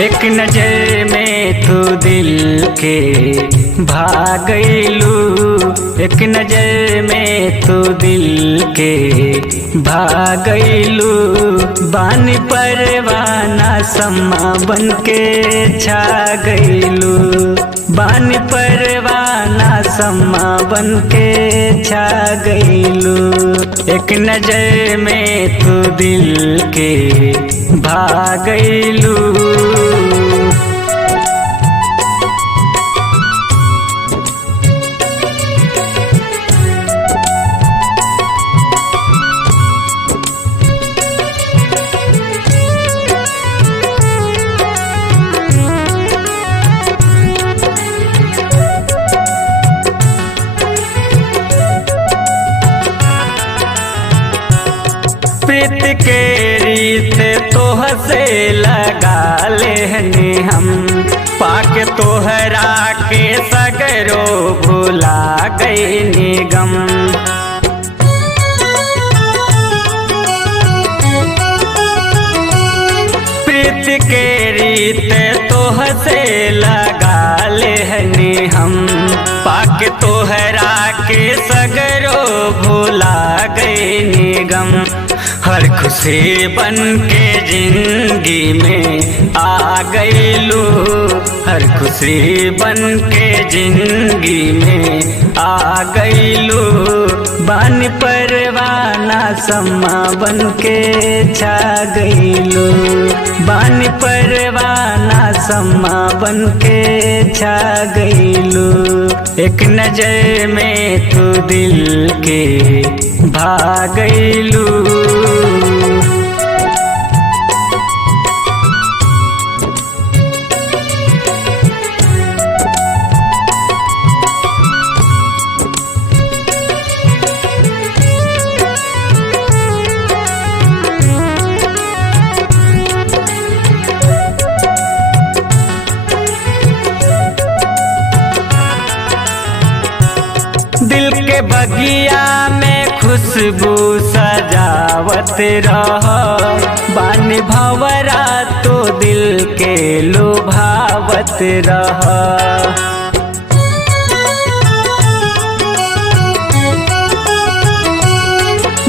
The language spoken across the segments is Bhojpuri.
एक नजर में तू दिल के भागैलू, एक नजर में तू दिल के भागैलू। बानी परवाना सम्मा बन के छा गैलू, बानी परवाना सम्मा बन के छा गैलू। एक नजर में तू दिल के भागैलू। प्रीत के रीत तोह से लगा लेहनी हम, पाके तोहरा के सगरो भुला गई निगम। प्रीत के रीत तोह से लगा लेहनी हम, पाके तोहरा के सगरो भुला गई निगम। हर खुशी बन के जिंदगी में आ गईलू, हर खुशी बन के जिंदगी में आ गईलू। बानी परवाना सम्मा बन के छा गईलू, बानी परवाना सम्मा बन के छा गईलू। एक नजर में तू दिल के भागैलू। दिल के बगिया में खुशबू सजावत रह, बानी भंवरा तो दिल के लुभावत रह।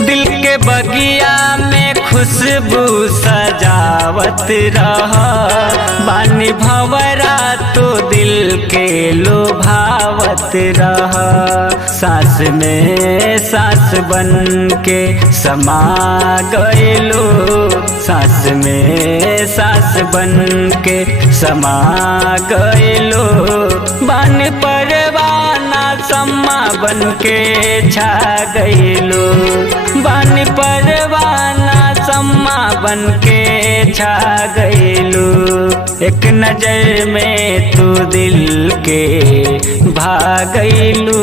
दिल के बगिया में खुशबू सजावत रह, बानी भंवरा तो दिल के लुभावत रह। सांस में सांस बन के समा गईलू, सांस में सांस बन के समा गईलू। बानी परवाना सम्मा बन के छा गईलू, बानी परवाना सम्मा बन के छा गईलू। एक नजर में तू दिल के भागैलू।